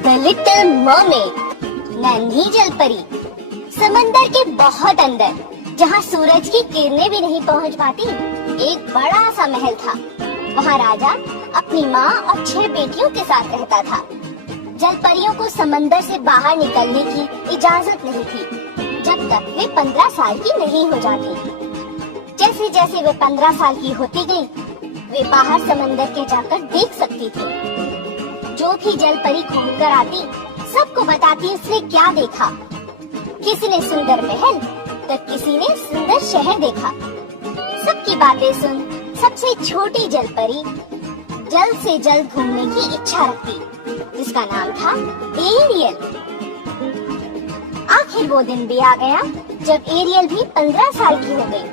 The little mermaid, नन्ही जलपरी। समंदर के बहुत अंदर, जहाँ सूरज की किरणें भी नहीं पहुँच पाती, एक बड़ा सा महल था। वहाँ राजा अपनी माँ और 6 बेटियों के साथ रहता था। जलपरियों को समंदर से बाहर निकलने की इजाजत नहीं थी जब तक वे 15 साल की नहीं हो जाती। जैसे जैसे वे 15 साल की होती गई, वे बाहर समंदर के जाकर देख सकती थी। जो भी जलपरी घूम कर आती, सबको बताती उसने क्या देखा। किसी ने सुंदर महल, तो किसी ने सुंदर शहर देखा। सबकी बातें सुन सबसे छोटी जलपरी जल्द से जल्द घूमने की इच्छा रखती, जिसका नाम था एरियल। आखिर वो दिन भी आ गया जब एरियल भी 15 साल की हो गई।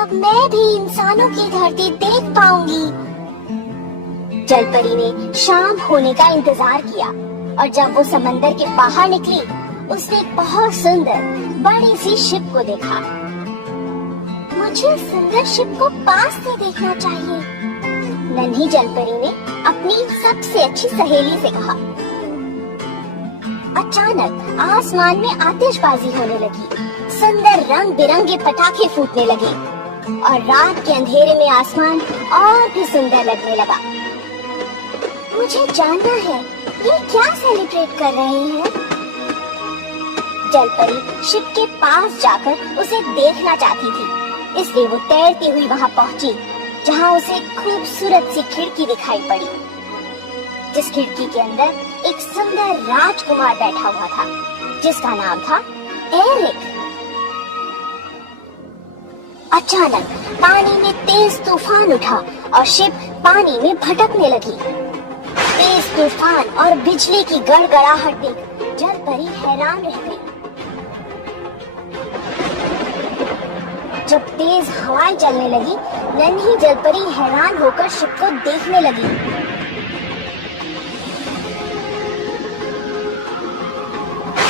अब मैं भी इंसानों की धरती देख पाऊंगी। जलपरी ने शाम होने का इंतजार किया और जब वो समंदर के बाहर निकली, उसने एक बहुत सुंदर बड़ी सी शिप को देखा। मुझे सुंदर शिप को पास से देखना चाहिए, नन्ही जलपरी ने अपनी सबसे अच्छी सहेली से कहा। अचानक आसमान में आतिशबाजी होने लगी, सुंदर रंग बिरंगे पटाखे फूटने लगे और रात के अंधेरे में आसमान और भी सुंदर लगने लगा। मुझे जानना है, ये क्या सेलिब्रेट कर रहे हैं? जलपरी शिप के पास जाकर उसे देखना चाहती थी, इसलिए वो तैरती हुई वहाँ पहुँची, जहाँ उसे खूबसूरत सी खिड़की दिखाई पड़ी, जिस खिड़की के अंदर एक सुंदर राजकुमार बैठा हुआ था, जिसका नाम था एरिक। अचानक पानी में तेज तूफान उठा और शिप पानी में भटकने लगी। तेज तूफान और बिजली की गड़गड़ाहट देख जलपरी हैरान रह गई। जब तेज हवाएं चलने लगी, नन्ही जलपरी हैरान होकर शिप को देखने लगी।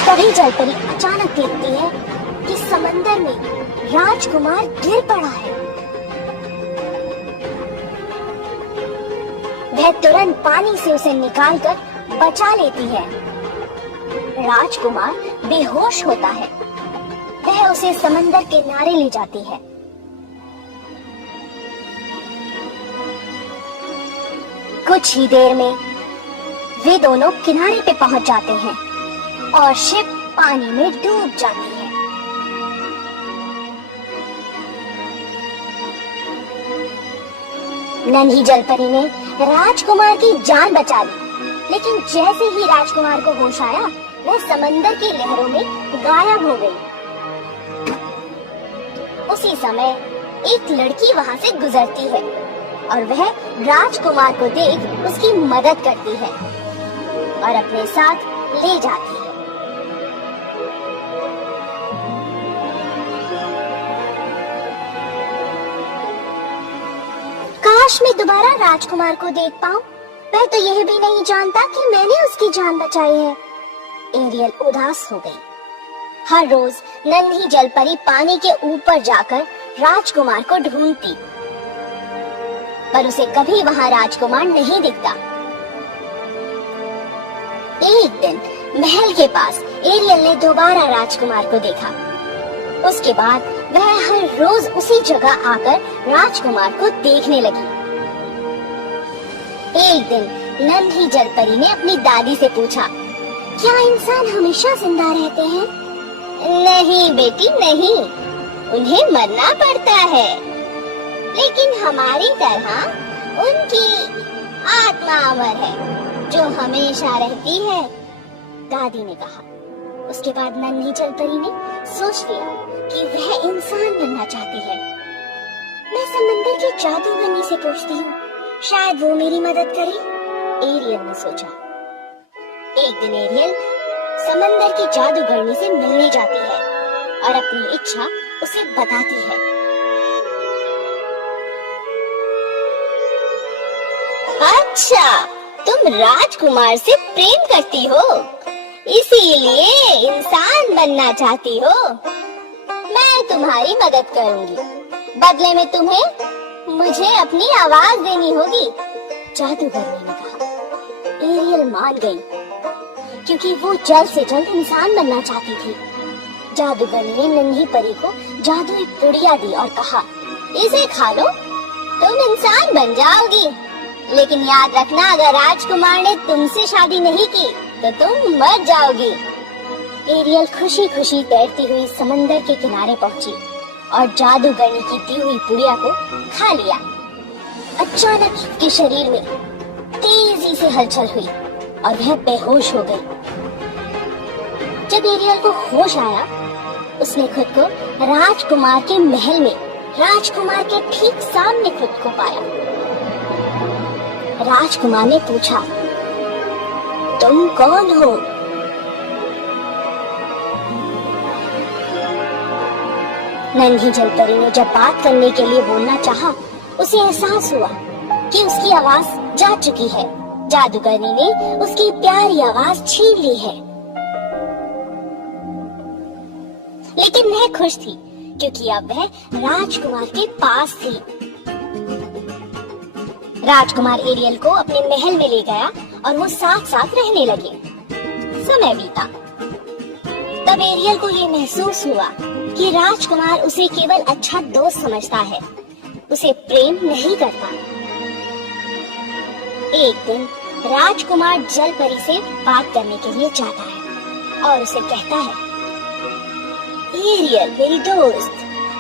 तभी जलपरी अचानक देखती है कि समंदर में राजकुमार गिर पड़ा है। वह तुरंत पानी से उसे निकालकर बचा लेती है। राजकुमार बेहोश होता है। वह उसे समंदर के किनारे ले जाती है। कुछ ही देर में वे दोनों किनारे पे पहुंच जाते हैं और शिप पानी में डूब जाती है। नन्ही जलपरी ने राजकुमार की जान बचा ली, लेकिन जैसे ही राजकुमार को होश आया, वह समंदर की लहरों में गायब हो गई। उसी समय एक लड़की वहाँ से गुजरती है और वह राजकुमार को देख उसकी मदद करती है और अपने साथ ले जाती है। काश मैं दोबारा राजकुमार को देख पाऊं। वह तो यह भी नहीं जानता कि मैंने उसकी जान बचाई है। एरियल उदास हो गई। हर रोज नन्ही जलपरी पानी के ऊपर जाकर राजकुमार को ढूंढती, पर उसे कभी वहाँ राजकुमार नहीं दिखता। एक दिन महल के पास एरियल ने दोबारा राजकुमार को देखा। उसके बाद वह हर रोज उसी जगह आकर राजकुमार को देखने लगी। एक दिन नन्ही जलपरी ने अपनी दादी से पूछा, क्या इंसान हमेशा जिंदा रहते हैं? नहीं बेटी नहीं, उन्हें मरना पड़ता है, लेकिन हमारी तरह उनकी आत्मा अमर है जो हमेशा रहती है, दादी ने कहा। उसके बाद नन्ही जलपरी ने सोच लिया कि वह इंसान बनना चाहती है। मैं समंदर की जादूगरनी से पूछती हूँ, शायद वो मेरी मदद करे, एरियल ने सोचा। एक दिन एरियल समंदर की जादूगरनी से मिलने जाती है और अपनी इच्छा उसे बताती है। अच्छा, तुम राजकुमार से प्रेम करती हो, इसीलिए इंसान बनना चाहती हो। मैं तुम्हारी मदद करूंगी, बदले में तुम्हें मुझे अपनी आवाज देनी होगी। जादूगरनी ने कहा। एरियल मान गई क्योंकि वो जल्द से जल्द इंसान बनना चाहती थी। जादूगरनी ने नन्ही परी को जादुई पुड़िया दी और कहा, इसे खा लो, तुम इंसान बन जाओगी। लेकिन याद रखना, अगर राजकुमार ने तुमसे शादी नहीं की तो तुम मर जाओगी। एरियल खुशी खुशी तैरती हुई समंदर के किनारे पहुंची और जादूगरनी की दी हुई पुड़िया को खा लिया। अचानक उसके शरीर में तेजी से हलचल हुई और वह बेहोश हो गई। जब एरियल को होश आया, उसने खुद को राजकुमार के महल में राजकुमार के ठीक सामने खुद को पाया। राजकुमार ने पूछा, तुम कौन हो? नन्ही जलपरी ने जब बात करने के लिए बोलना चाहा, उसे एहसास हुआ कि उसकी आवाज जा चुकी है। जादूगरनी ने उसकी प्यारी आवाज छीन ली है। लेकिन वह खुश थी क्योंकि अब वह राजकुमार के पास थी। राजकुमार एरियल को अपने महल में ले गया और वो साथ साथ रहने लगे। समय बीता। तब एरियल को ये महसूस हुआ कि राजकुमार उसे केवल अच्छा दोस्त समझता है, उसे प्रेम नहीं करता। एक दिन राजकुमार जलपरी से बात करने के लिए जाता है और उसे कहता है, एरियल मेरी दोस्त,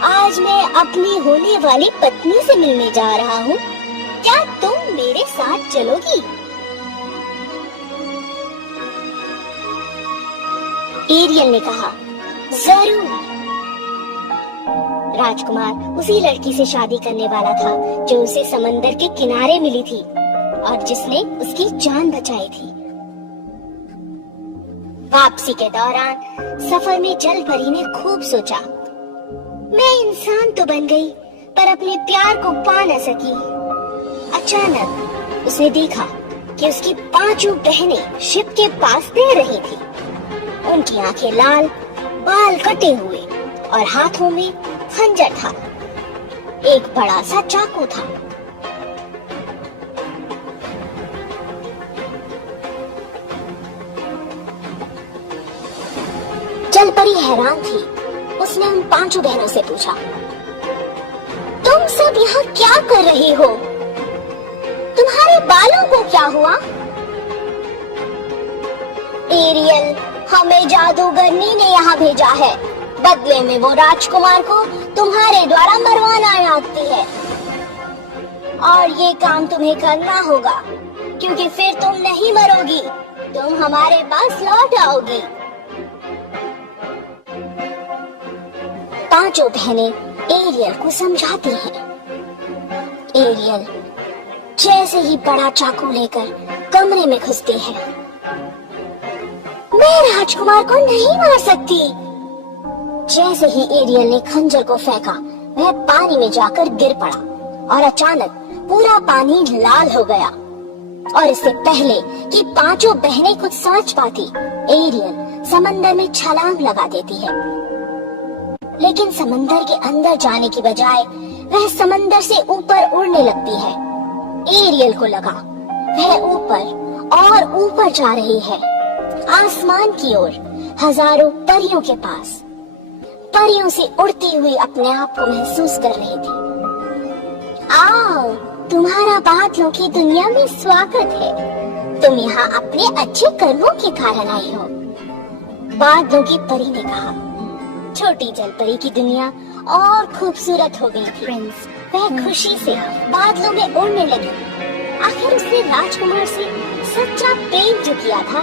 आज मैं अपनी होने वाली पत्नी से मिलने जा रहा हूँ, क्या तुम मेरे साथ चलोगी? एरियल ने कहा, जरूर। राजकुमार उसी लड़की से शादी करने वाला था जो उसे समंदर के किनारे मिली थी और जिसने उसकी जान बचाई थी। वापसी के दौरान सफर में जलपरी ने खूब सोचा, मैं इंसान तो बन गई पर अपने प्यार को पा न सकी। अचानक उसने देखा कि उसकी 5 बहनें शिप के पास तैर रही थी। उनकी आंखें लाल, बाल कटे हुए और हाथों में खंजर था। एक बड़ा सा चाकू था। जलपरी हैरान थी। उसने उन 5 बहनों से पूछा, तुम सब यहाँ क्या कर रही हो? तुम्हारे बालों को क्या हुआ? एरियल, हमें जादूगरनी ने यहाँ भेजा है। बदले में वो राजकुमार को तुम्हारे द्वारा मरवाना चाहती है और ये काम तुम्हें करना होगा क्योंकि फिर तुम नहीं मरोगी, तुम हमारे पास लौट आओगी। 5 बहनें एरियल को समझाती हैं। एरियल जैसे ही बड़ा चाकू लेकर कमरे में घुसती है। मैं राजकुमार को नहीं मार सकती। जैसे ही एरियल ने खंजर को फेंका, वह पानी में जाकर गिर पड़ा और अचानक पूरा पानी लाल हो गया। और इससे पहले कि 5 बहनें कुछ समझ पाती, एरियल समंदर में छलांग लगा देती है। लेकिन समंदर के अंदर जाने की बजाय वह समंदर से ऊपर उड़ने लगती है। एरियल को लगा वह ऊपर और ऊपर जा रही है, आसमान की ओर, हजारों परियों के पास। परियों से उड़ती हुई अपने आप को महसूस कर रही थी। आओ, तुम्हारा बादलों की दुनिया में स्वागत है। तुम यहाँ अपने अच्छे कर्मों के कारण आई हो। बादलों की परी ने कहा। छोटी जलपरी की दुनिया और खूबसूरत हो गई थी। वह खुशी से बादलों में उड़ने लगी। आखिर उसने राजकुमार से सच्चा प्रेम जो किया था